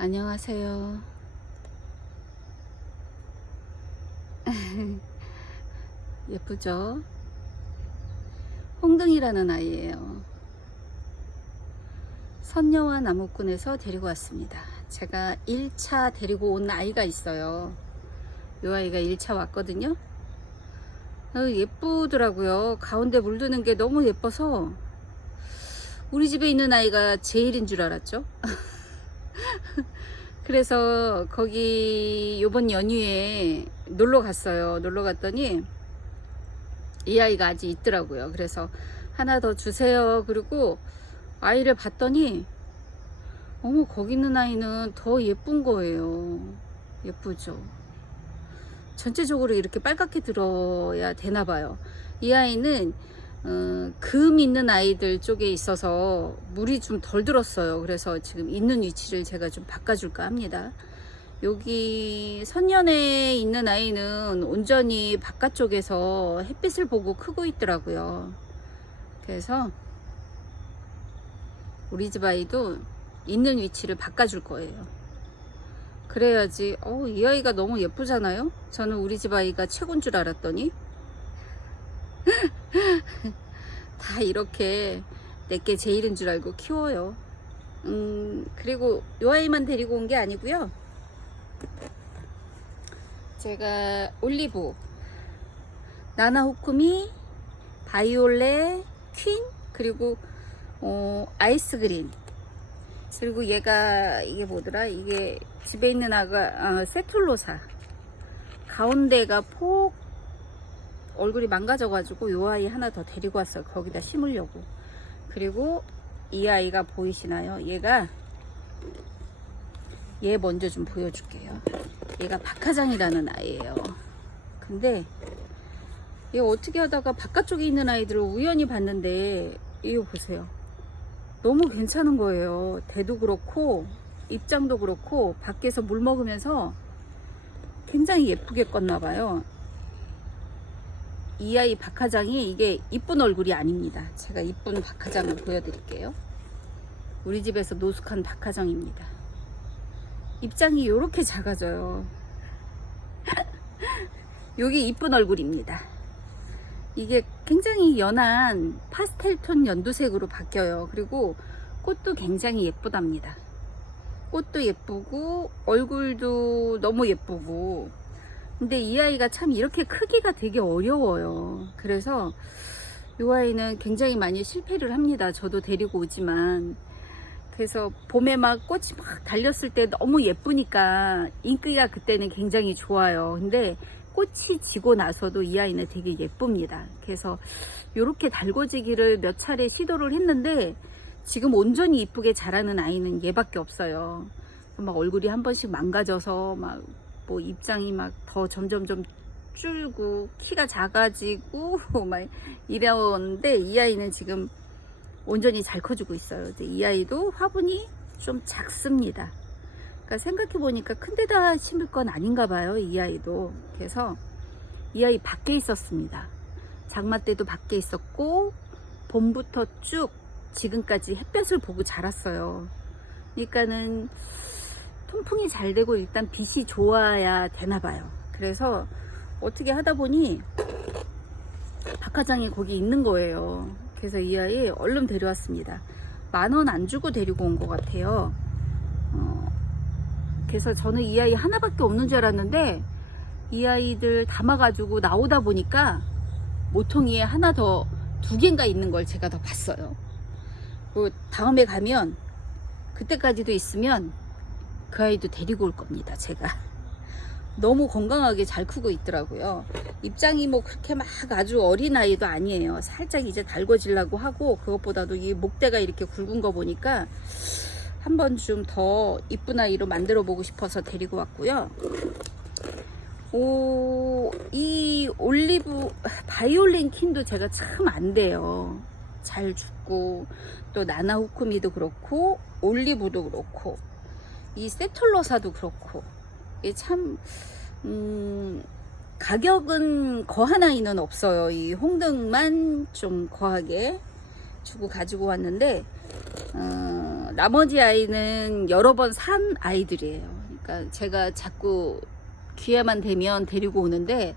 안녕하세요. 예쁘죠? 홍등이라는 아이예요. 선녀와 나무꾼에서 데리고 왔습니다. 제가 1차 데리고 온 아이가 있어요. 이 아이가 1차 왔거든요. 예쁘더라고요. 가운데 물드는 게 너무 예뻐서 우리 집에 있는 아이가 제일인 줄 알았죠. 그래서 거기 요번 연휴에 놀러 갔어요. 놀러 갔더니 이 아이가 아직 있더라고요. 그래서 하나 더 주세요. 그리고 아이를 봤더니 어머, 거기 있는 아이는 더 예쁜 거예요. 예쁘죠? 전체적으로 이렇게 빨갛게 들어야 되나 봐요. 이 아이는 금 있는 아이들 쪽에 있어서 물이 좀 덜 들었어요. 그래서 지금 있는 위치를 제가 좀 바꿔줄까 합니다. 여기 선년에 있는 아이는 온전히 바깥쪽에서 햇빛을 보고 크고 있더라고요. 그래서 우리 집 아이도 있는 위치를 바꿔줄 거예요. 그래야지. 이 아이가 너무 예쁘잖아요. 저는 우리 집 아이가 최고인 줄 알았더니 다 이렇게 내게 제일인 줄 알고 키워요. 그리고 이 아이만 데리고 온 게 아니고요. 제가 올리브, 나나호쿠미, 바이올렛, 퀸, 그리고 아이스그린, 그리고 얘가 이게 뭐더라, 이게 집에 있는 아가 세툴로사. 가운데가 폭 얼굴이 망가져 가지고 요 아이 하나 더 데리고 왔어요. 거기다 심으려고. 그리고 이 아이가 보이시나요? 얘 먼저 좀 보여줄게요. 얘가 박하장이라는 아이예요. 근데 얘 어떻게 하다가 바깥쪽에 있는 아이들을 우연히 봤는데 이거 보세요. 너무 괜찮은 거예요. 대도 그렇고 입장도 그렇고 밖에서 물 먹으면서 굉장히 예쁘게 껐나 봐요. 이 아이 박하장이 이게 이쁜 얼굴이 아닙니다. 제가 이쁜 박하장을 보여드릴게요. 우리 집에서 노숙한 박하장입니다. 입장이 이렇게 작아져요. 여기 이쁜 얼굴입니다. 이게 굉장히 연한 파스텔톤 연두색으로 바뀌어요. 그리고 꽃도 굉장히 예쁘답니다. 꽃도 예쁘고 얼굴도 너무 예쁘고. 근데 이 아이가 참 이렇게 크기가 되게 어려워요. 그래서 이 아이는 굉장히 많이 실패를 합니다. 저도 데리고 오지만. 그래서 봄에 막 꽃이 막 달렸을 때 너무 예쁘니까 인기가 그때는 굉장히 좋아요. 근데 꽃이 지고 나서도 이 아이는 되게 예쁩니다. 그래서 이렇게 달궈지기를 몇 차례 시도를 했는데 지금 온전히 이쁘게 자라는 아이는 얘밖에 없어요. 막 얼굴이 한 번씩 망가져서 막 뭐 입장이 막 더 점점점 줄고 키가 작아지고 막 이러는데 이 아이는 지금 온전히 잘 커주고 있어요. 이 아이도 화분이 좀 작습니다. 그러니까 생각해 보니까 큰 데다 심을 건 아닌가 봐요. 이 아이도. 그래서 이 아이 밖에 있었습니다. 장마 때도 밖에 있었고 봄부터 쭉 지금까지 햇볕을 보고 자랐어요. 그러니까는 통풍이 잘 되고 일단 빛이 좋아야 되나 봐요. 그래서 어떻게 하다 보니 박하장이 거기 있는 거예요. 그래서 이 아이 얼른 데려왔습니다. 10,000원 안 주고 데리고 온 것 같아요. 그래서 저는 이 아이 하나밖에 없는 줄 알았는데 이 아이들 담아가지고 나오다 보니까 모퉁이에 하나 더 2개인가 있는 걸 제가 더 봤어요. 그리고 다음에 가면 그때까지도 있으면 그 아이도 데리고 올 겁니다. 제가 너무 건강하게 잘 크고 있더라고요. 입장이 뭐 그렇게 막 아주 어린 아이도 아니에요. 살짝 이제 달궈지려고 하고, 그것보다도 이 목대가 이렇게 굵은 거 보니까 한번 좀 더 이쁜 아이로 만들어 보고 싶어서 데리고 왔고요. 이 올리브 바이올린 킨도 제가 참 안 돼요. 잘 죽고, 또 나나호쿠미도 그렇고 올리브도 그렇고 이 세툴로사도 그렇고, 이게 참 가격은 거한 아이는 없어요. 이 홍등만 좀 거하게 주고 가지고 왔는데 나머지 아이는 여러 번 산 아이들이에요. 그러니까 제가 자꾸 기회만 되면 데리고 오는데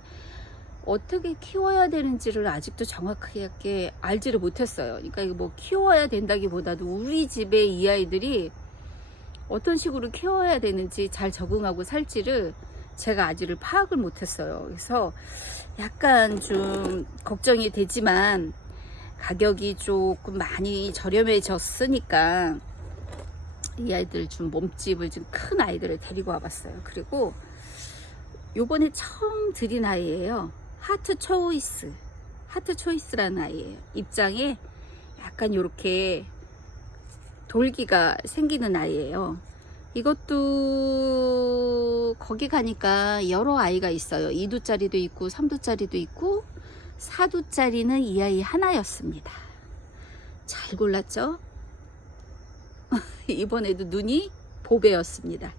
어떻게 키워야 되는지를 아직도 정확하게 알지를 못했어요. 그러니까 이거 뭐 키워야 된다기보다도 우리 집에 이 아이들이 어떤 식으로 키워야 되는지 잘 적응하고 살지를 제가 아직을 파악을 못했어요. 그래서 약간 좀 걱정이 되지만 가격이 조금 많이 저렴해졌으니까 이 아이들 좀 몸집을 좀 큰 아이들을 데리고 와봤어요. 그리고 요번에 처음 들인 아이예요. 하트 초이스라는 아이예요. 입장에 약간 요렇게 돌기가 생기는 아이예요. 이것도 거기 가니까 여러 아이가 있어요. 2두짜리도 있고 3두짜리도 있고 4두짜리는 이 아이 하나였습니다. 잘 골랐죠? 이번에도 눈이 보배였습니다.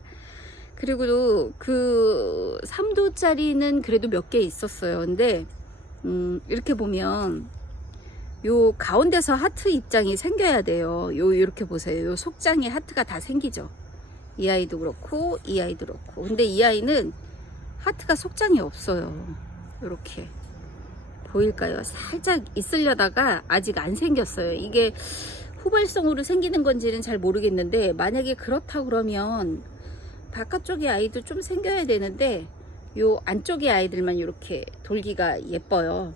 그리고 그 3두짜리는 그래도 몇 개 있었어요. 근데 이렇게 보면 요 가운데서 하트 입장이 생겨야 돼요. 이렇게 보세요. 요 속장에 하트가 다 생기죠. 이 아이도 그렇고 이 아이도 그렇고. 근데 이 아이는 하트가 속장이 없어요. 이렇게 보일까요? 살짝 있으려다가 아직 안 생겼어요. 이게 후발성으로 생기는 건지는 잘 모르겠는데 만약에 그렇다 그러면 바깥쪽의 아이도 좀 생겨야 되는데 요 안쪽의 아이들만 이렇게 돌기가 예뻐요.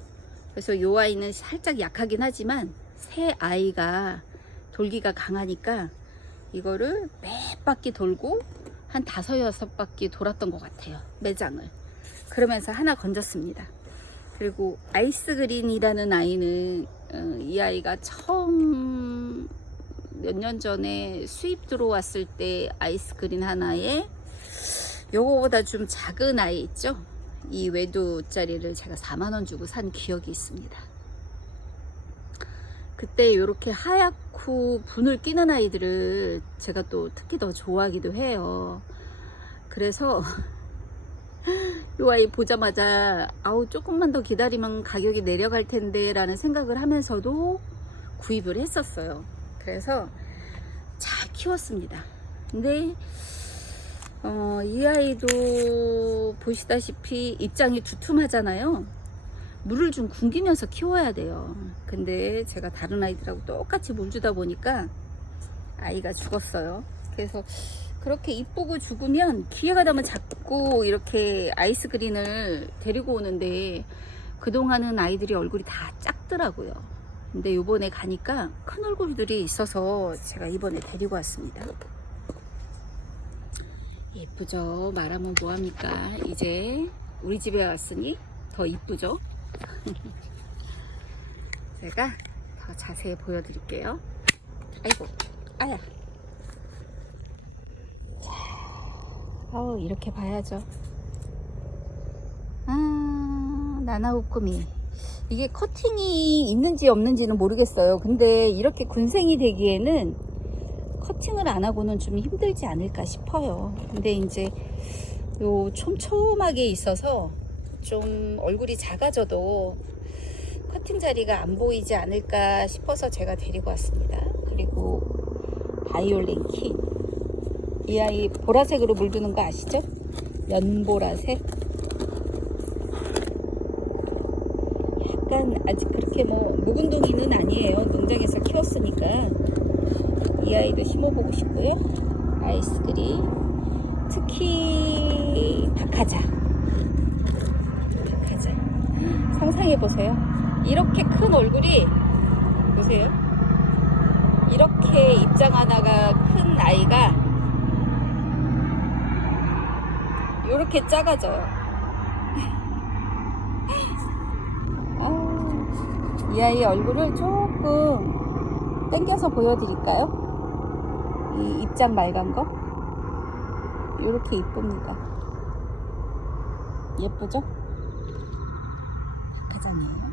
그래서 요 아이는 살짝 약하긴 하지만 새 아이가 돌기가 강하니까 이거를 몇 바퀴 돌고 한 5-6바퀴 돌았던 것 같아요. 매장을. 그러면서 하나 건졌습니다. 그리고 아이스그린이라는 아이는 이 아이가 처음 몇 년 전에 수입 들어왔을 때 아이스그린 하나에 요거보다 좀 작은 아이 있죠? 이 외두짜리를 제가 4만원 주고 산 기억이 있습니다. 그때 이렇게 하얗고 분을 끼는 아이들을 제가 또 특히 더 좋아하기도 해요. 그래서 이 아이 보자마자 아우 조금만 더 기다리면 가격이 내려갈 텐데 라는 생각을 하면서도 구입을 했었어요. 그래서 잘 키웠습니다. 근데 이 아이도 보시다시피 입장이 두툼하잖아요. 물을 좀 굶기면서 키워야 돼요. 근데 제가 다른 아이들하고 똑같이 물 주다 보니까 아이가 죽었어요. 그래서 그렇게 이쁘고 죽으면 기회가 되면 자꾸 이렇게 아이스그린을 데리고 오는데 그동안은 아이들이 얼굴이 다 작더라고요. 근데 요번에 가니까 큰 얼굴들이 있어서 제가 이번에 데리고 왔습니다. 예쁘죠? 말하면 뭐합니까? 이제 우리 집에 왔으니 더 이쁘죠? 제가 더 자세히 보여드릴게요. 아이고, 아야. 자, 이렇게 봐야죠. 나나우쿠미. 이게 커팅이 있는지 없는지는 모르겠어요. 근데 이렇게 군생이 되기에는 커팅을 안 하고는 좀 힘들지 않을까 싶어요. 근데 이제 요 촘촘하게 있어서 좀 얼굴이 작아져도 커팅 자리가 안 보이지 않을까 싶어서 제가 데리고 왔습니다. 그리고 바이올린 킹. 이 아이 보라색으로 물드는 거 아시죠? 연보라색. 약간 아직 그렇게 뭐 묵은둥이는 아니에요. 농장에서 키웠으니까. 이 아이도 심어보고 싶고요. 아이스그린. 특히 박하자. 상상해보세요. 이렇게 큰 얼굴이 보세요. 이렇게 입장 하나가 큰 아이가 이렇게 작아져요. 이 아이 얼굴을 조금 당겨서 보여드릴까요? 이 입장 맑은 거 이렇게 이쁩니다. 예쁘죠? 박하장이에요.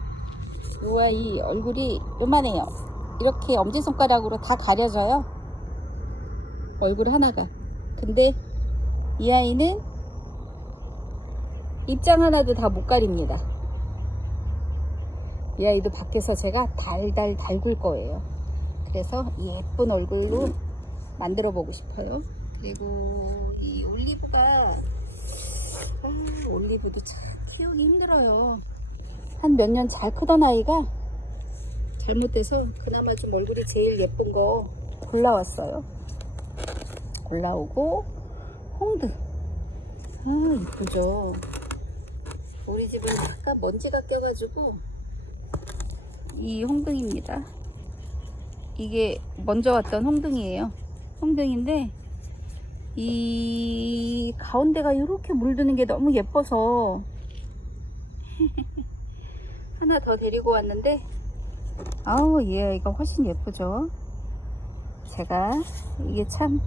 이 아이 얼굴이 요만해요. 이렇게 엄지손가락으로 다 가려져요. 얼굴 하나가. 근데 이 아이는 입장 하나도 다 못 가립니다. 이 아이도 밖에서 제가 달달 달굴 거예요. 그래서 예쁜 얼굴로 만들어 보고 싶어요. 그리고 이 올리브가 올리브도 참 키우기 힘들어요. 한 몇 년 잘 크던 아이가 잘못돼서 그나마 좀 얼굴이 제일 예쁜 거 골라왔어요. 골라오고 홍드. 이쁘죠. 우리 집은 약간 먼지가 껴가지고 이 홍등입니다. 이게 먼저 왔던 홍등이에요. 홍등인데 이 가운데가 이렇게 물드는 게 너무 예뻐서 하나 더 데리고 왔는데 이 아이가 훨씬 예쁘죠. 제가 이게 참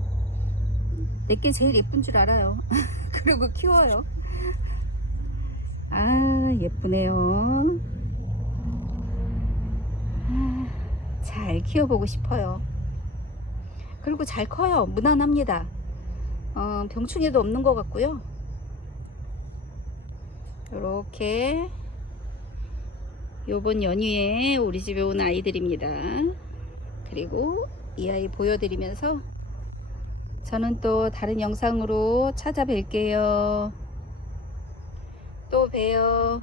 내게 제일 예쁜 줄 알아요. 그리고 키워요. 예쁘네요. 잘 키워보고 싶어요. 그리고 잘 커요. 무난합니다. 병충해도 없는 것 같고요. 이렇게 요번 연휴에 우리 집에 온 아이들입니다. 그리고 이 아이 보여드리면서 저는 또 다른 영상으로 찾아뵐게요. 또 봬요.